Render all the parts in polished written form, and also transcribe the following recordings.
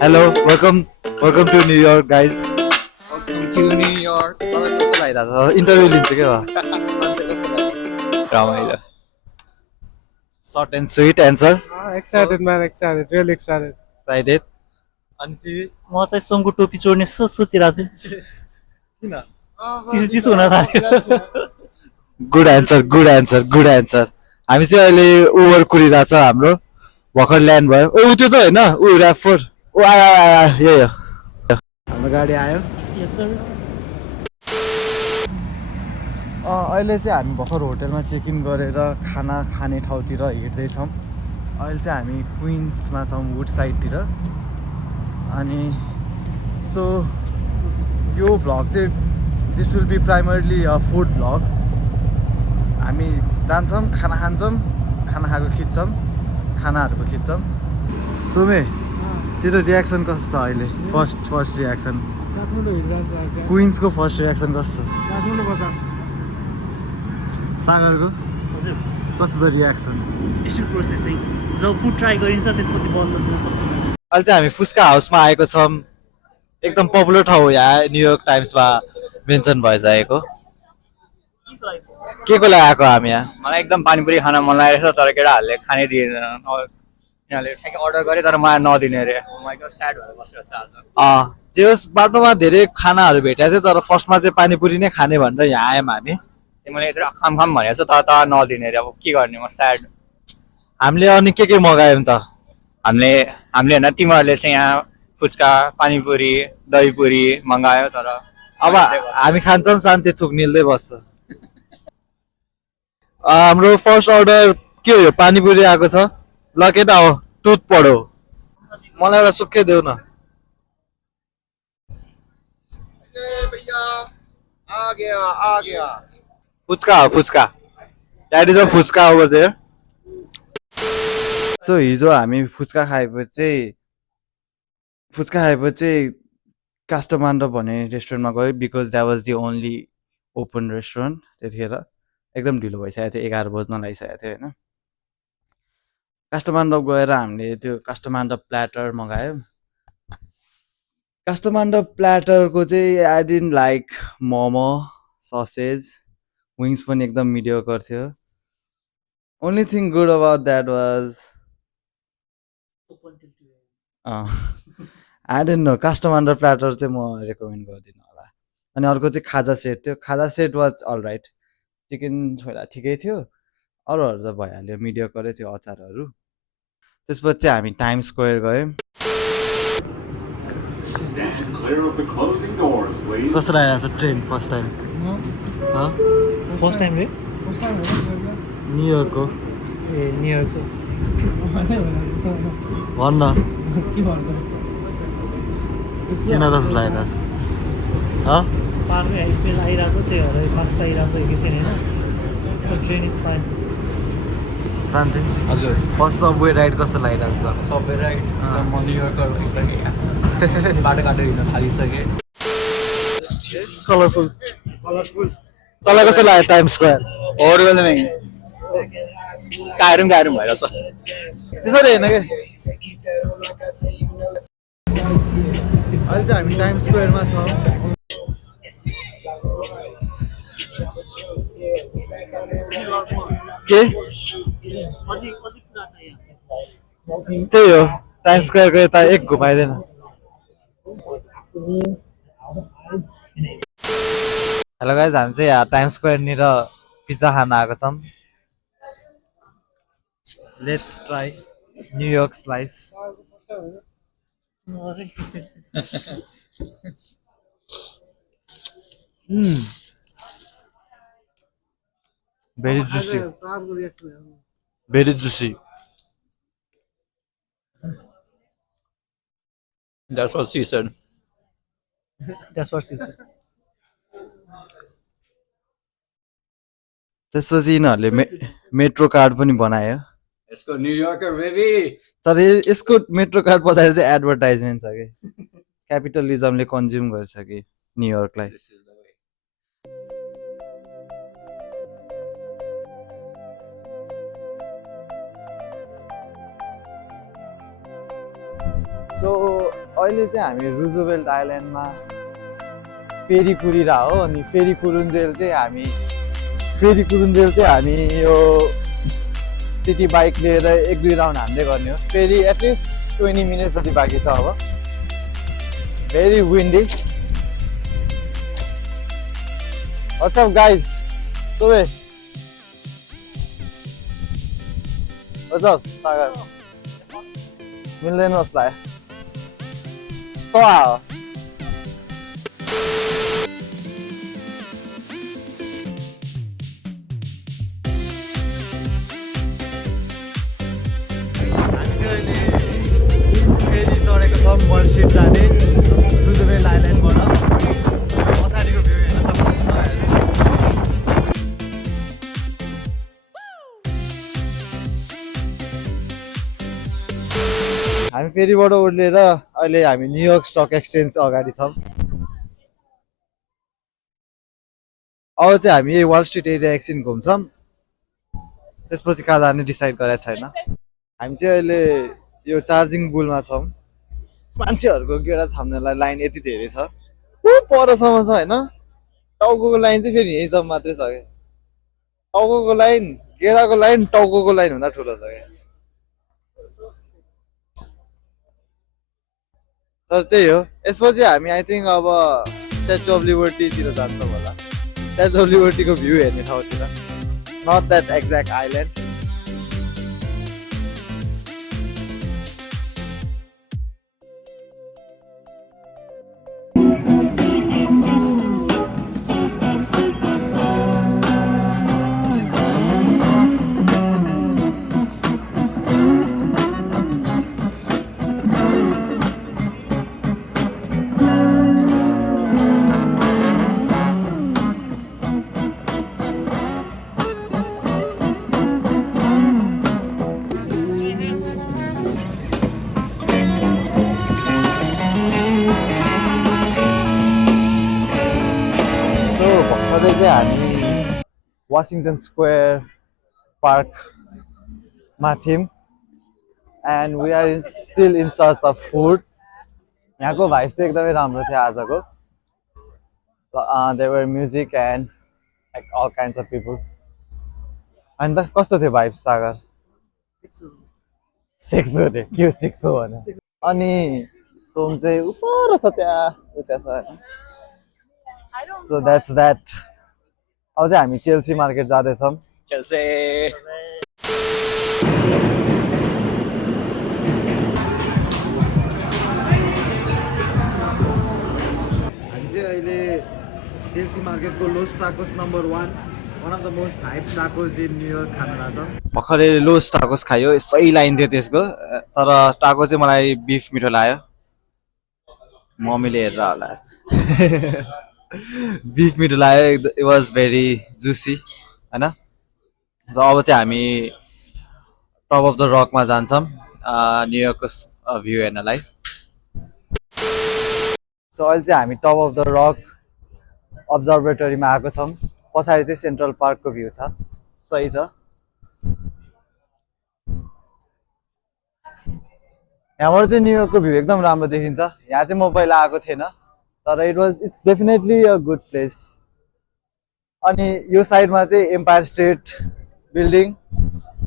Hello, welcome to New York, guys. Welcome to New York. मलाई कस्तो लागिरहेको छ इन्टरभ्यू लिन्छ के भा कस्तो लागिरहेको रमाइलो short and sweet answer Excited, man, excited, really excited. Excited अनि तिमी म चाहिँ सुनको टोपी चोर्ने सोचिरहेको छु किन चिसो चिसो हुन थाल्यो गुड एन्सर हामी चाहिँ अहिले उबर कुरिरहेको छ हाम्रो भर्खर ल्यान्ड भयो ओ त्यो त होइन ऊ ऱ्याप4 ओ आयो आयो आयो यही हो हाम्रो गाडी आयो यस सर अहिले चाहिँ हामी भर्खर होटलमा चेक इन गरेर खाना खाने ठाउँतिर हिँड्दैछौँ अहिले चाहिँ हामी क्विन्समा छौँ वुड साइडतिर अनि सो यो भ्लग चाहिँ this will be primarily a food vlog हामी जान्छौँ खाना खान्छौँ खाना खाएको खिच्छौँ खानाहरूको खिच्छौँ सुमे तेरो रियाक्सन कस्तो छ अहिले फर्स्ट रियाक्सन काठमाडौँ हिँडिरहेको लाग्छ क्विन्सको फर्स्ट रियाक्सन कस्तो छ काठमाडौँ बजार सागरको हजुर कस्तो छ रियाक्सन स्टिल प्रोसेसिङ जब फुड ट्राई गरिन्छ त्यसपछि बन्द गर्न सक्छु अहिले चाहिँ हामी फुस्का हाउसमा आएको छौँ एकदम पपुलर ठाउँ हो यहाँ न्युयोर्क टाइम्समा मेन्सन भइसकेको के को लागि आएको हामी यहाँ मलाई एकदम पानीपुरी खान मन लागेको छ तर केटाहरूले खानै दिएन यिनीहरूले ठ्याक्कै अर्डर गरेँ तर मलाई नदिने अरे म एकदम स्याड भएर बसिरहेको छ आज जे होस् बाटोमा धेरै खानाहरू भेटेको थियो तर फर्स्टमा चाहिँ पानीपुरी नै खाने भनेर यहाँ आयौँ हामी त्यो मैले यत्रो खाम भनेको छ तर नदिने अरे अब के गर्ने म स्याड हामीले अनि के मगायौँ त हामीले होइन तिमीहरूले चाहिँ यहाँ फुच्का पानीपुरी दहीपुरी मगायो तर अब हामी खान्छौँ शान्ति थुक निल्दै बस्छ हाम्रो फर्स्ट अर्डर के हो यो पानीपुरी आएको छ ल केटा हो टुथ पढो मलाई एउटा सुक्खै देऊ न phuchka that is a phuchka over there so हिजो हामी फुच्का खाएपछि कास्टमान्डो भन्ने रेस्टुरेन्टमा गयो because that was the only open restaurant त्यतिखेर एकदम ढिलो भइसकेको थियो 11 बज्न लागिसकेको थियो होइन कास्टमान्डो गएर हामीले त्यो कास्टमान्डो प्ल्याटर मगायो कास्टमान्डो प्ल्याटरको चाहिँ I didn't like momo sausage wings पनि एकदम मिडियोकर थियो only thing good about that was I don't know कास्टमान्डो प्ल्याटर चाहिँ म रेकमेन्ड गर्दिनँ होला अनि अर्को चाहिँ खाजा सेट थियो खाजा set was all right chicken छोरा ठिकै थियो अरूहरू त भइहाल्यो मिडियोकरै थियो अचारहरू त्यसपछि चाहिँ हामी टाइम स्क्वायर गयौँ कस्तो लागिरहेको छ train first time first time रे न्युयोर्कको ए न्युयोर्कको भन्न के भन्नु किन कस्तो लागिरहेको छ पार्कमै स्मेल आइरहेको छ त्यही भएर मार्क्स आइरहेको छ एकैछिन होइन ट्रेन इज फाइन शान्ति हजुर फर्स्ट सबवे राइड कस्तो लागिरहेको छ सबै राइट म न्युयोर्कर भइसकेँ यहाँ बाटो हिँड्न थालिसकेँ कलरफुल तँलाई कस्तो लाग्यो टाइम स्क्वायर ओभरवेलमिङ गाह्रो भइरहेछ त्यसरी होइन कि अहिले चाहिँ हामी टाइम स्क्वायरमा छौँ के त्यही हो टाइम स्क्वायरको यता एक घुमाइदिएन हेलो गाइज हामी चाहिँ यहाँ टाइम स्क्वायरनिर पिज्जा खान आएको छौँ let's try New York slice very Jussi very Jussi That's what she said. That's what she shed त्यसपछि यिनीहरूले मेट्रो कार्ड पनि बनायो Let's go New Yorker, baby. तर यसको मेट्रो कार्ड पछाडि चाहिँ एडभर्टाइजमेन्ट छ कि क्यापिटलिजमले कन्ज्युम गर्छ कि न्युयोर्कलाई This is the way. So अहिले चाहिँ हामी रुजोभेल्ट आइल्यान्डमा फेरी कुरिरा हो अनि फेरी कुरुन्जेल चाहिँ हामी यो सिटी बाइक लिएर 1-2 राउन्ड हान्दै गर्ने हो फेरि एटलिस्ट 20 मिनट जति बाँकी छ अब very windy What's up guys? Sube. What's up? Sagar. मिल्दैन जस्तो लाग्यो तो आयो फेरि चढेको छौँ वल स्ट्रिट जाने रुजोभेल्ट आइल्यान्डबाट पछाडिको भ्यू हेर्न सक्नुहुन्छ हामी फेरिबाट उर्लेर अहिले हामी न्युयोर्क स्टक एक्सचेन्ज अगाडि छौँ अब चाहिँ हामी यही वाल स्ट्रिट एरिया एकछिन घुम्छौँ त्यसपछि कहाँ जाने डिसाइड गरेको छैन हामी चाहिँ अहिले यो चार्जिङ बुलमा छौँ मान्छेहरूको गेडा छाम्नेलाई लाइन यति धेरै छ ऊ परसम्म छ होइन टाउको लाइन चाहिँ फेरि यहीँसम्म मात्रै छ क्या टाउको लाइन गेडाको लाइन टाउको लाइन हुँदा ठुलो छ क्या तर त्यही हो यसपछि हामी आई थिङ्क अब स्ट्याचु अफ लिबर्टीतिर जान्छौँ होला स्ट्याचु अफ लिबर्टीको भ्यू हेर्ने ठाउँतिर नट द्याट एक्ज्याक्ट आइल्यान्ड हामी वासिङटन स्क्वायर पार्कमा थियौँ and we are still in search of food यहाँको भाइब चाहिँ एकदमै राम्रो थियो आजको there were music and like all kinds of people अनि त कस्तो थियो भाइब सागर सेक्सो थियो के सिक्सो भने अनि सोम चाहिँ उपर छ त्यहाँ उता छ सो द्याट्स द्याट अब चाहिँ हामी चेल्सी मार्केट जाँदैछौँ चेल्सी हामी चाहिँ अहिले चेल्सी मार्केटको Los tacos number 1 one of the most hype tacos in New York खान लाग्छ भर्खरै लोस टाकोस खायो सही लाइन थियो त्यसको तर टाको चाहिँ मलाई बिफ मिठो लाग्यो मम्मीले हेरेर होला बिफ मिठो लाग्यो इट वाज भेरी जुसी होइन अब चाहिँ हामी टप अफ द रकमा जान्छौँ न्युयोर्कको भ्यू हेर्नलाई सो अहिले चाहिँ हामी टप अफ द रक अब्जर्भेटरीमा आएको छौँ पछाडि चाहिँ सेन्ट्रल पार्कको भ्यू छ सही छ यहाँबाट चाहिँ न्युयोर्कको भ्यू एकदम राम्रो देखिन्छ यहाँ चाहिँ म पहिला आएको थिएन तर it's definitely a good place अनि यो साइडमा चाहिँ एम्पायर स्टेट बिल्डिङ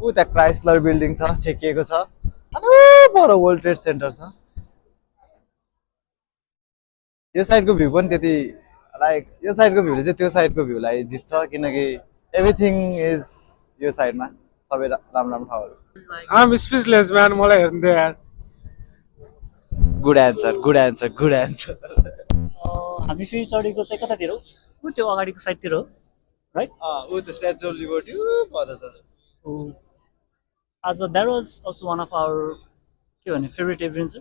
ऊ त्यहाँ क्राइस्लर बिल्डिङ छ ठेकिएको छ अनि पर वर्ल्ड ट्रेड सेन्टर छ यो साइडको भ्यू पनि त्यति लाइक यो साइडको भ्यूले चाहिँ त्यो साइडको भ्यूलाई जित्छ किनकि एभ्रिथिङ इज यो साइडमा सबै राम्रो राम्रो ठाउँहरू I'm speechless man मलाई हेर्नु थियो यार गुड एन्सर हामी फेरि चढेको चाहिँ कतातिर हो ऊ त्यो अगाडिको साइडतिर हो राइट ऊ त्यो स्ट्याचु अफ लिबर्टी पर छ आज that was also one of our के भने फेभरेट एडभेन्चर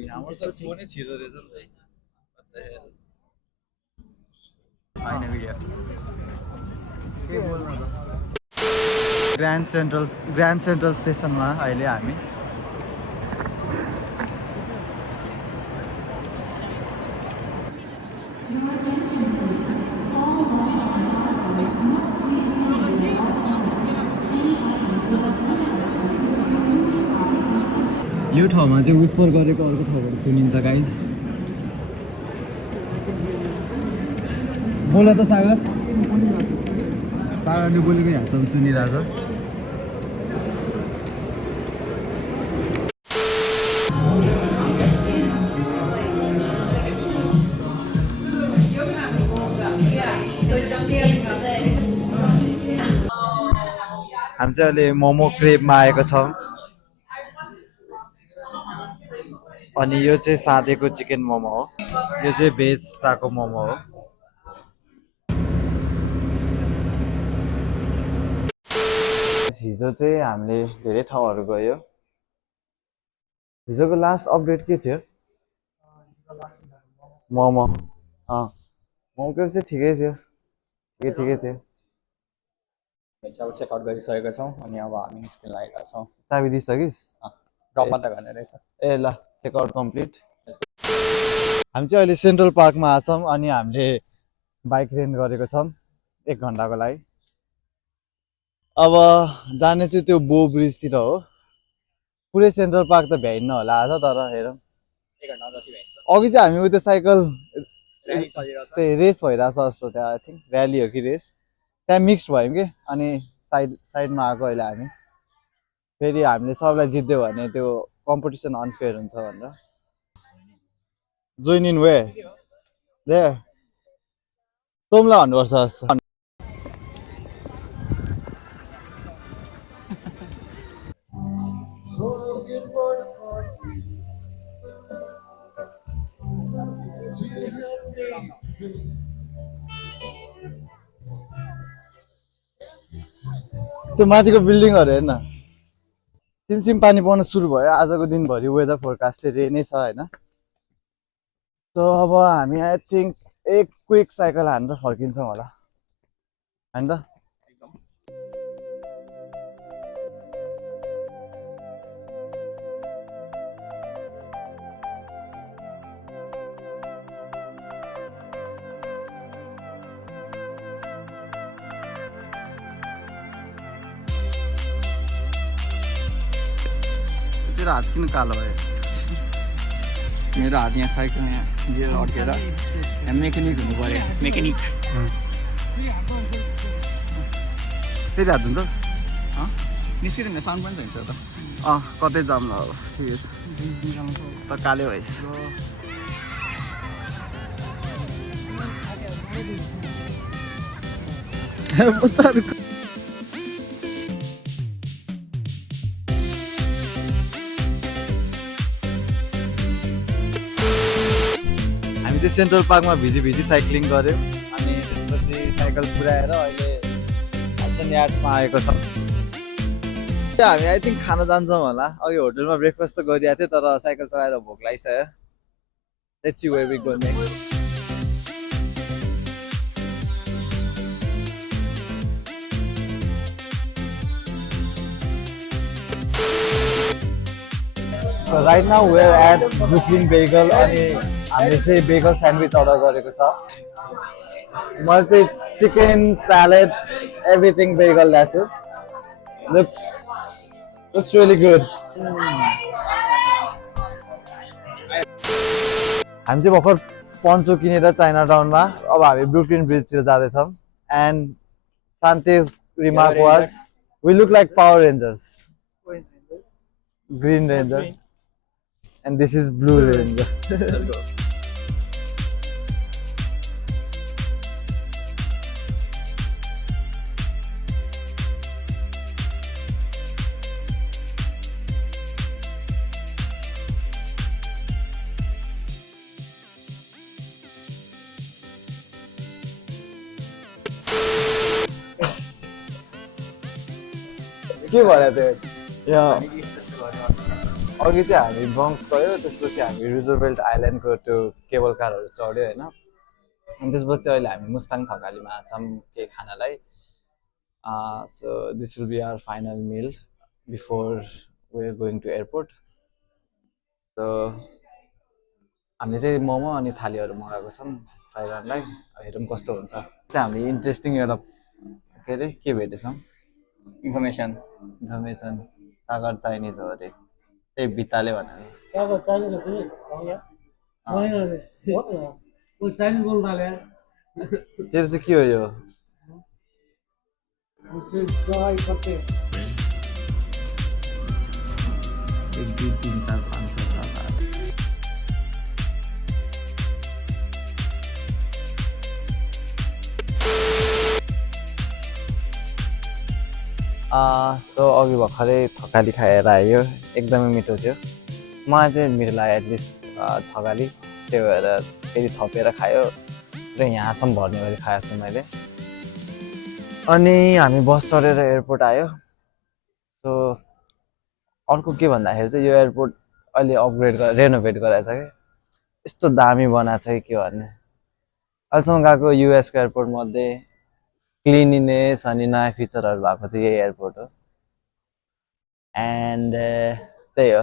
यहाँबाट फोनै छिर्दो रहेछ नि होइन भिडियो के बोल्न त ग्रान्ड सेन्ट्रल स्टेसनमा अहिले हामी यो ठाउँमा चाहिँ विस्पर गरेको अर्को ठाउँबाट सुनिन्छ गाइज बोल त सागर सागरले बोलेको यहाँसम्म सुनिरहेछ हामी चाहिँ अहिले मोमो क्रेबमा आएको छौँ अनि यो चाहिँ साँधेको चिकन मोमो हो यो चाहिँ भेज टाको मोमो हो हिजो चाहिँ हामीले धेरै ठाउँहरू गयो हिजोको लास्ट अपडेट के थियो मोमो मोमो क्रेब चाहिँ ठिकै थियो ठिकै थियो अब चेकआउट गरिसकेका छौँ अनि अब हामी निस्किन लागेका छौँ चाबी दिइसकिस् ड्रप मात्रै गर्ने रहेछ ए ल चेकआउट कम्प्लिट हामी चाहिँ अहिले सेन्ट्रल पार्कमा आछौँ अनि हामीले बाइक रेन्ट गरेको छौँ 1 घन्टाको लागि अब जाने चाहिँ त्यो बो ब्रिजतिर हो पुरै सेन्ट्रल पार्क त भ्याइन्न होला आज तर हेरौँ 1 घन्टा जति भइन्छ अघि चाहिँ हामी उयो साइकल र्याली चलिरहेछ त्यही रेस भइरहेछ जस्तो त्यहाँ आई थिङ्क र्याली हो कि रेस त्यहाँ मिक्स भयौँ कि अनि साइडमा आएको अहिले हामी फेरि हामीले सबलाई जित्यो भने त्यो कम्पिटिसन अनफेयर हुन्छ भनेर जोइन इन वे दे तँलाई भन्नुपर्छ जस्तो त्यो माथिको बिल्डिङहरू हेर्न सिमसिम पानी पर्न सुरु भयो आजको दिनभरि वेदर फोरकास्टले रेनै छ होइन सो अब हामी आई थिङ्क एक क्विक साइकल हानेर फर्किन्छौँ होला होइन त तेरो हात किन कालो भयो मेरो हात यहाँ साइकल यहाँ लिएर अड्केर यहाँ मेकेनिक हुनु पऱ्यो मेकेनिक फेरि हात हुन्छ निस्किँदैन साउन्ड पनि चाहिन्छ त कतै जाम ल अब ठिकै छ त काले भइस हामी चाहिँ सेन्ट्रल पार्कमा भिजी साइक्लिङ गऱ्यौँ अनि त्यसपछि साइकल पुऱ्याएर अहिले हडसन यार्ड्समा आएको छौँ हामी आई थिङ्क खान जान्छौँ होला अघि होटलमा ब्रेकफास्ट त गरिरहेको थियो तर साइकल चलाएर भोक लागिसक्यो let's see where we go next So right now we're at Brooklyn Bagel अनि हामीले चाहिँ बेगल स्यान्डविच अर्डर गरेको छ मैले चाहिँ चिकन स्यालेड एभ्रिथिङ बेगल ल्याएको छु looks really good हामी चाहिँ भर्खर पन्चो किनेर चाइना टाउनमा अब हामी ब्रुकलिन ब्रिजतिर जाँदैछौँ and Shanti's remark was we look like Power Rangers green ranger and this is blue ranger के भयो त्यो यहाँ अघि चाहिँ हामी बङ्क्स गयो त्यसपछि हामी रिजर्भेल्ट आइल्यान्डको त्यो केबल कारहरू चढ्यो होइन अनि त्यसपछि अहिले हामी मुस्ताङ थकालीमा छौँ के खानालाई so this will be our final meal before we are going to airport so हामीले चाहिँ मोमो अनि थालीहरू मगाएको छौँ ट्राई गर्नलाई हेरौँ कस्तो हुन्छ चाहिँ हामीले इन्ट्रेस्टिङ एउटा के अरे के भेटेछौँ इन्फर्मेसन सागर चाइनिज हो अरे त्यही भित्ताले भनेर 加个 Chinese 的对，好呀。我也是，我 Chinese बोल रहा है। तेरो चाहिँ के हो यो 我这抓一个对。 1 2 3 4 5 6 7 8 सो अघि भर्खरै थकाली खाएर आयो एकदमै मिठो थियो मलाई चाहिँ मिठो लाग्यो एटलिस्ट थकाली त्यही भएर फेरि थपेर खायो र यहाँसम्म भर्ने गरी खाएको छु मैले अनि हामी बस चढेर एयरपोर्ट आयो सो अर्को के भन्दाखेरि चाहिँ यो एयरपोर्ट अहिले अपग्रेड गरेर रेनोभेट गराएको छ कि यस्तो दामी बनाएको छ कि के भन्ने अहिलेसम्म गएको युएसको एयरपोर्ट मध्ये क्लिनिनेस अनि नयाँ फिचरहरू भएको थियो यही एयरपोर्ट हो एन्ड त्यही हो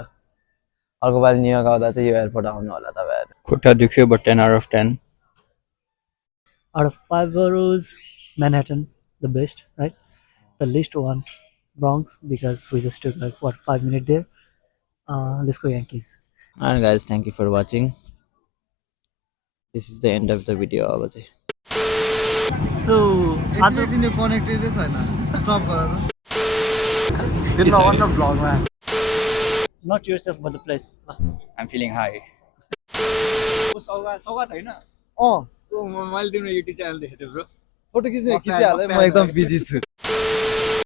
अर्को पालि न्युयोर्क आउँदा चाहिँ यो एयरपोर्ट आउनु होला तपाईँहरू खुट्टा दुख्यो but 10 out of 10 Out of 5 boroughs, Manhattan, the best, right? The least one, Bronx, because we just took like what 5 minutes there. Let's go Yankees. And guys, thank you for watching. This is the end of the video अब चाहिँ So, आज तिम्रो कनेक्टेडै छैन stop गर त त्यो नभन न भ्लगमा not yourself but the place. I'm feeling high सौगात हैन मैले मैले तिम्रो युट्युब च्यानल देखेको थिएँ ब्रो फोटो खिच्ने खिचिहालेँ म एकदम बिजी छु